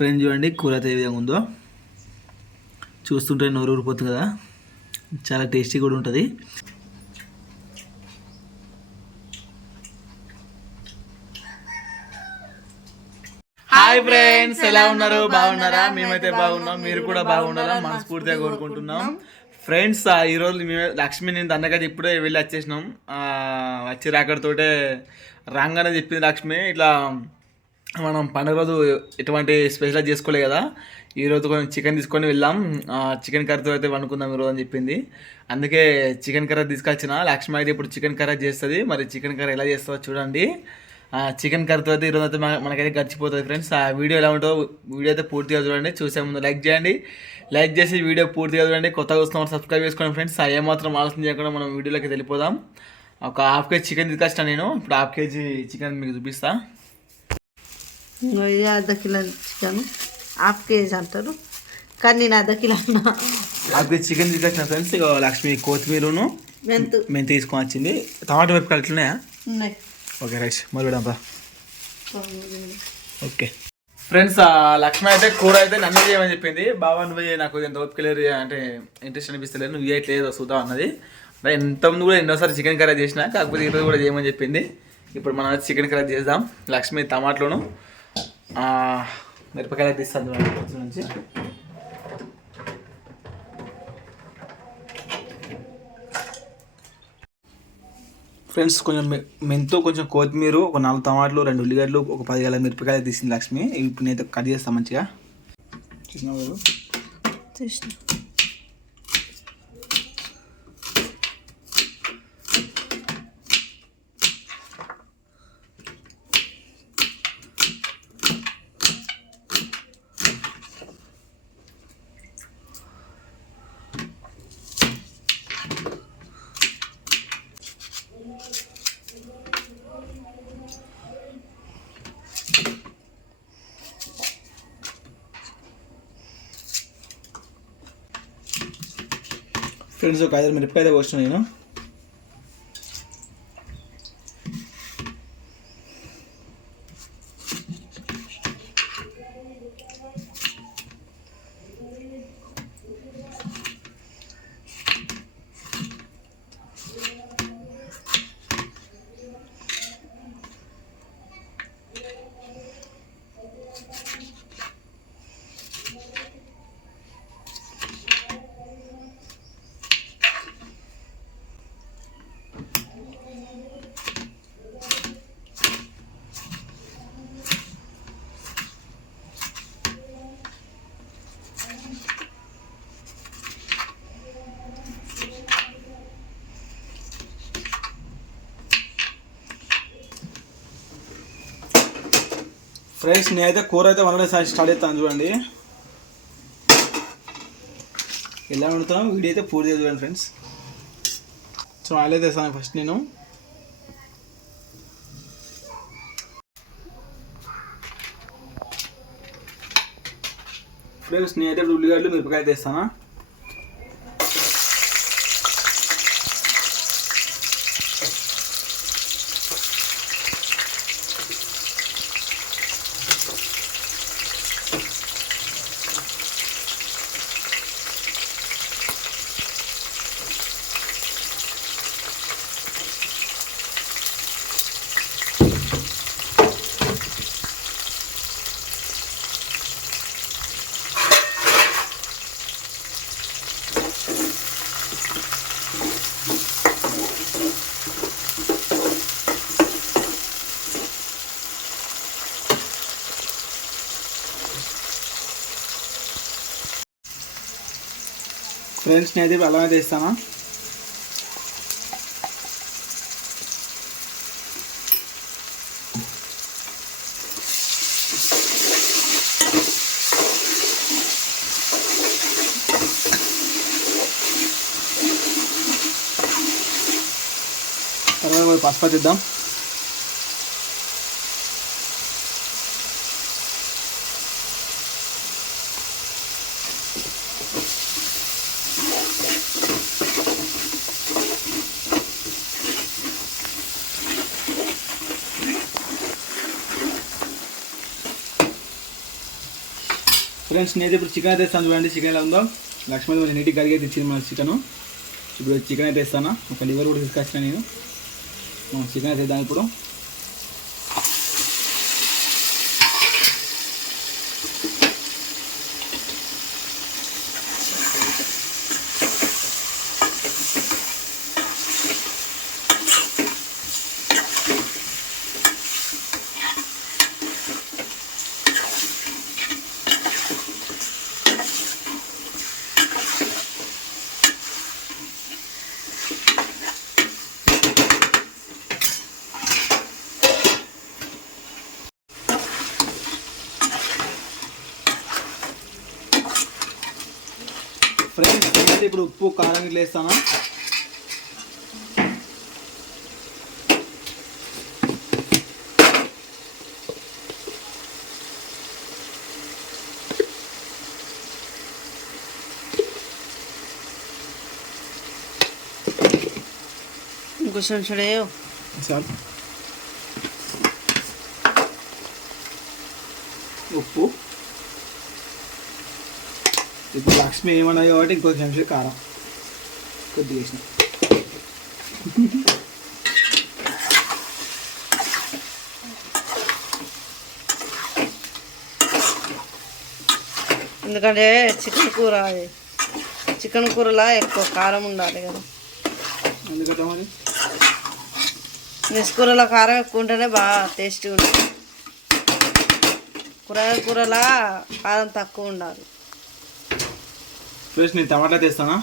Friend చూడండి కూర అయితే ఏ విధంగా ఉందో. చూస్తుంటే నోరు ఊరిపోతుంది కదా. చాలా టేస్టీ కూడా ఉంటుంది. హాయ్ ఫ్రెండ్స్ ఎలా ఉన్నారు? బాగున్నారా? మేమైతే బాగున్నాం. మీరు కూడా బాగుండాలని మనస్ఫూర్తిగా కోరుకుంటున్నాం. ఫ్రెండ్స్ ఈరోజు మేము లక్ష్మి నేను దండగా ఇప్పుడే వెళ్ళి వచ్చేసినాం. వచ్చి రాకడతోటే రాగానే చెప్పింది లక్ష్మి. ఇట్లా మనం పండుగ రోజు ఎటువంటి స్పెషల్ చేసుకోలే కదా. ఈరోజు కొంచెం చికెన్ తీసుకొని వెళ్ళాం చికెన్ కర్రీతో అయితే వండుకుందాం ఈరోజు అని చెప్పింది. అందుకే చికెన్ కర్రీ తీసుకొచ్చిన. లక్ష్మి అయితే ఇప్పుడు చికెన్ కర్రీ చేస్తుంది. మరి చికెన్ కర్రీ ఎలా చేస్తుందో చూడండి. చికెన్ కర్రీతో అయితే ఈరోజు అయితే మన- మనకైతే గడిచిపోతుంది ఫ్రెండ్స్. ఆ వీడియో ఎలా ఉంటుందో వీడియో అయితే పూర్తిగా చూడండి. చూసే ముందు లైక్ చేయండి. లైక్ చేసి వీడియో పూర్తిగా చూడండి. కొత్తగా వస్తున్నాం సబ్స్క్రైబ్ చేసుకోండి ఫ్రెండ్స్. ఏమాత్రం ఆలోచన చేయకుండా మనం వీడియోలోకి వెళ్ళిపోదాం. ఒక హాఫ్ కేజీ చికెన్ తీసుకొచ్చిన నేను. ఇప్పుడు హాఫ్ కేజీ చికెన్ మీకు చూపిస్తాను ఇది అర్ధ కిలో చికెన్. హాఫ్ కేజీ అంటారు. కానీ నేను అర్ధ కిలో అన్నా. హాఫ్ కేజీ చికెన్ తీసుకొచ్చిన ఫ్రెండ్స్ ఇక లక్ష్మి కొత్తిమీరను మెంతు. మేము తీసుకొని వచ్చింది. టమాటో మిరపకాయలు ఎట్లున్నాయా? ఉన్నాయి. ఓకే రైట్ మొదలు పెడదాం ఓకే. ఫ్రెండ్స్ లక్ష్మి అయితే కూర అయితే నన్ను చేయమని చెప్పింది. బాబా నువ్వు నాకు ఎంత ఓపిక లేదు అంటే ఇంట్రెస్ట్ అనిపిస్తలేదు. నువ్వు చేయట్లేదు చూద్దాం అన్నది. అంటే ఇంతకుముందు కూడా ఎన్నోసారి చికెన్ కర్రీ చేసిన కాకపోతే ఈరోజు కూడా చేయమని చెప్పింది. ఇప్పుడు మనం చికెన్ కర్రీ చేద్దాం. లక్ష్మి టమాటలోను మిరపకాయలు తీస్తాను నుంచి. ఫ్రెండ్స్ కొంచెం మెంతో కొంచెం కొత్తిమీర ఒక నాలుగు టమాటాలు రెండు ఉల్లిగడ్డలు ఒక పది గల మిరపకాయలు తీసింది లక్ష్మి. ఇప్పుడు నేనైతే కట్ చేస్తాను మంచిగా. చూసిన. ఫ్రెండ్స్ ఒక ఐదు మిరపకాయ కోసిన నేను. ఫ్రెండ్స్ నేనైతే కూర అయితే వండడం స్టార్ట్ చేస్తాను చూడండి. ఎలా వండుతాం వీడియో అయితే పూర్తి చూడండి ఫ్రెండ్స్. సో ఆయిల్ అయితే వేస్తాను ఫస్ట్ నేను. ఫ్రెండ్స్ నేనైతే ఇప్పుడు ఉల్లిగడ్డలు మిరపకాయ తెస్తానా. ఫ్రెండ్స్ నేను అయితే అల్లం అయితే తర్వాత పసుపు తీద్దాం ఫ్రెండ్స్ నేనైతే ఇప్పుడు చికెన్ అయితే ఇస్తాను చూడండి. చికెన్ ఎలా ఉందో. లక్ష్మణ్ కొంచెం నీట్గా కడిగి అయితే ఇచ్చింది మన చికెన్. ఇప్పుడు చికెన్ అయితే ఇస్తాను ఒక లివర్ కూడా తీసుకొచ్చిన నేను. చికెన్ అయితే ఇద్దాం ఇప్పుడు. ఫ్రెండ్స్ నేనైతే ఇప్పుడు ఉప్పు కారం ఇట్లా వేస్తాను? ఇంకొంచెం చూడేయో. చాలు. ఉప్పు. ఇప్పుడు లక్ష్మి ఏమన్నాయి కాబట్టి ఇంకొక నిమిషం కారం. కొద్దిగా వేసిన. ఎందుకంటే చికెన్ కూర చికెన్ కూరలా ఎక్కువ కారం ఉండాలి కదా. ఎందుకంటే మరి? మిస్ కూరలో కారం ఎక్కువ ఉంటేనే బాగా టేస్టీగా ఉంటుంది. కూరగాయ కూరలా కారం తక్కువ ఉండాలి. ఫ్రెండ్స్ నేను టమాటా తెస్తానా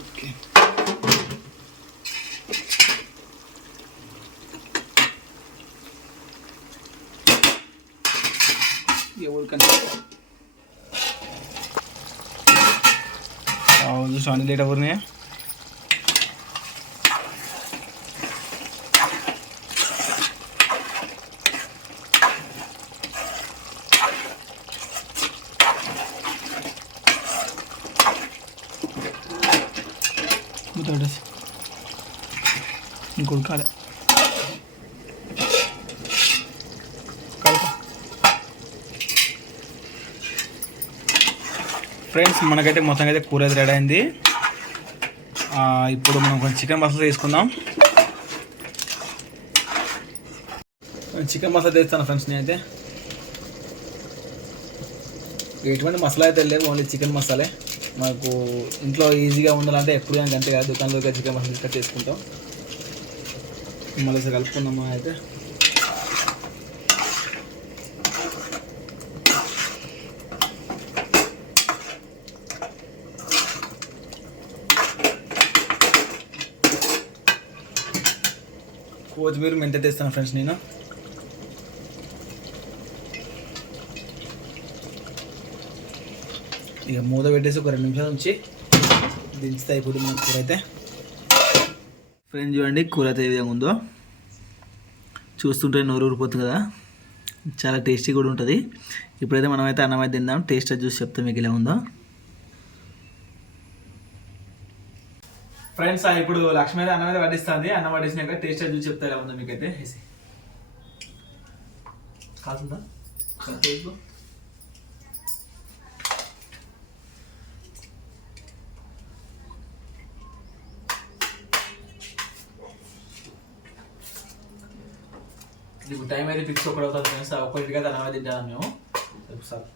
ఓకే ఎవరికన్నా చూసి అన్ని లేట్ ఎవరినాయా కాలే ఫ్రెండ్స్ మనకైతే మొత్తం అయితే కూర అయితే రెడీ అయింది. ఇప్పుడు మనం కొంచెం చికెన్ మసాలా తీసుకుందాం. చికెన్ మసాలా తెస్తాను ఫ్రెండ్స్ నేనైతే. ఎటువంటి మసాలా అయితే లేవు ఓన్లీ చికెన్ మసాలే. మాకు ఇంట్లో ఈజీగా ఉండాలంటే ఎప్పుడు కానీ అంతే కాదు దుకాణంలోకి చికెన్ మసాలా కట్ చేసుకుంటాం. మళ్ళీ ఒకసారి కలుపుకుందామా అయితే? కొత్తిమీర మెంత తెస్తాను ఫ్రెండ్స్ నేను? ఇక మూత పెట్టేసి ఒక రెండు నిమిషాలు ఉంచి దించితే అయిపోతుంది మన కూర అయితే. ఫ్రెండ్స్ చూడండి కూర అయితే ఏ విధంగా ఉందో. చూస్తుంటే నోరు ఊరిపోతుంది కదా. చాలా టేస్టీ కూడా ఉంటుంది. ఇప్పుడైతే మనమైతే అన్నం అయితే తిందాం. టేస్ట్ అది చూసి చెప్తాం మీకు ఎలా ఉందో. ఫ్రెండ్స్ ఇప్పుడు లక్ష్మి అయితే అన్నం అయితే వడ్డిస్తుంది. అన్నం వడ్డించినాక టేస్ట్ అది చూసి చెప్తా ఇలా ఉందో మీకైతే. వేసి ఇప్పుడు టైం అయితే ఫిక్స్ ఒకటి అవుతుంది ఫ్రెండ్స్. ఒకటిగా అన్నం తింటాను మేము. సార్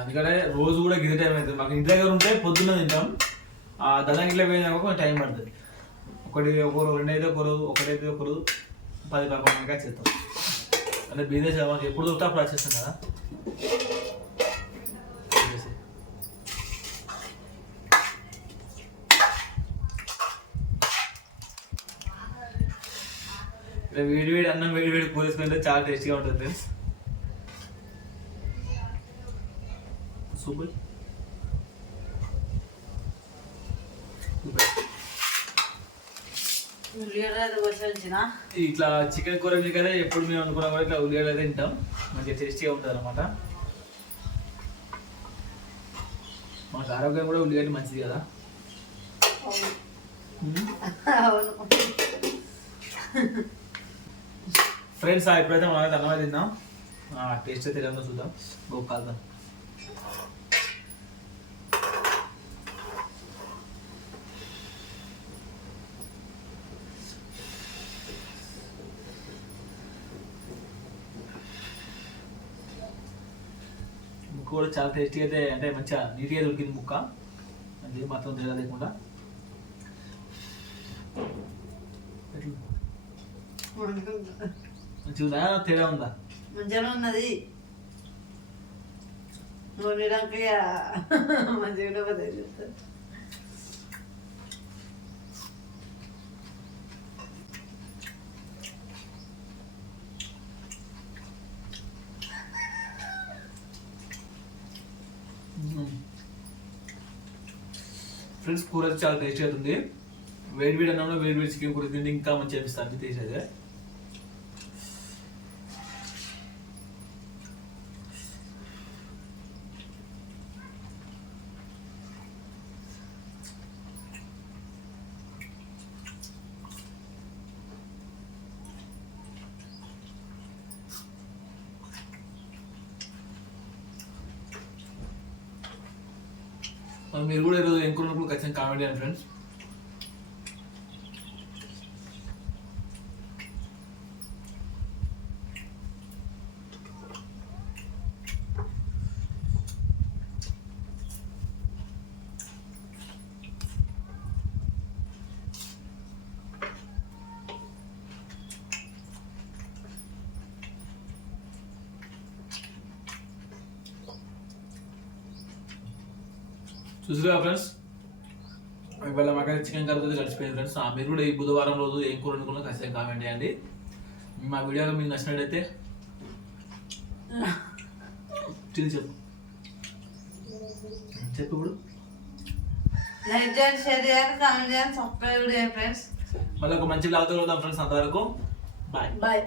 ఎందుకంటే రోజు కూడా గిది టైం అవుతుంది. మాకు ఇంటి దగ్గర ఉంటే పొద్దున్న తింటాం. ఆ దళం ఇట్లా పోయినాక కొంచెం టైం పడుతుంది. ఒకటి ఒకరు రెండు అయితే ఒకరు ఒకటైతే ఒకరు పది పదకొండు చేస్తాం. అంటే బిజినెస్ ఎప్పుడు దొరికితే అప్పుడు వచ్చేస్తాం కదా ఇలా వేడి వేడి అన్నం వేడి వేడి కూరేసుకుంటే చాలా టేస్టీగా ఉంటుంది ఫ్రెండ్స్ సూపర్. ఇట్లా చికెన్ కూర మీద కదా ఎప్పుడు మేము అనుకున్నాం కూడా ఇట్లా ఉల్లిగడ్డ తింటాం. మంచిగా టేస్టీగా ఉంటుంది అనమాట మనకు ఆరోగ్యం కూడా ఉల్లిగడ్డ మంచిది కదా. అవును. ఫ్రెండ్స్ ఎప్పుడైతే మనం అయితే అన్నమే తిన్నాం టేస్ట్ అయితే ఎలా చూద్దాం. బొక్క కాల్దాం. ముక్క కూడా చాలా టేస్టీ అయితే అంటే మంచిగా నీట్గా దొరికింది ముక్క. అది మాత్రం తేడా లేకుండా ఎట్లా? మంచిగా తేడా ఉందా? మంచిగా ఉన్నది. మంచిగా ఫ్రెండ్స్ కూర చాలా టేస్టీ అవుతుంది వేడి వేడి అన్నంలో వేడి వేడి చికెన్ కూర తింటే ఇంకా మంచిగా అనిపిస్తుంది టేస్ట్ అయితే మీరు కూడా ఈరోజు ఏం ఖచ్చితంగా కామెంట్ చేయండి ఫ్రెండ్స్. చూసిగా ఫ్రెండ్స్? ఇవాళ మాకైతే చికెన్ కర్రీ అయితే గడిచిపోయింది ఫ్రెండ్స్. ఆ, మీరు కూడా ఈ బుధవారం రోజు ఏం కూర వండుకున్నా ఖచ్చితంగా కామెంట్ చేయండి. మా వీడియోలో మీకు నచ్చినట్టయితే చిల్లి చెప్పు. చెప్పు ఇప్పుడు. లైక్ చేయండి షేర్ చేయండి కామెంట్ చేయండి సబ్స్క్రైబ్ చేయండి ఫ్రెండ్స్ మళ్ళీ ఒక మంచి లాగుతూ వెళ్దాం ఫ్రెండ్స్ అంతవరకు. Bye bye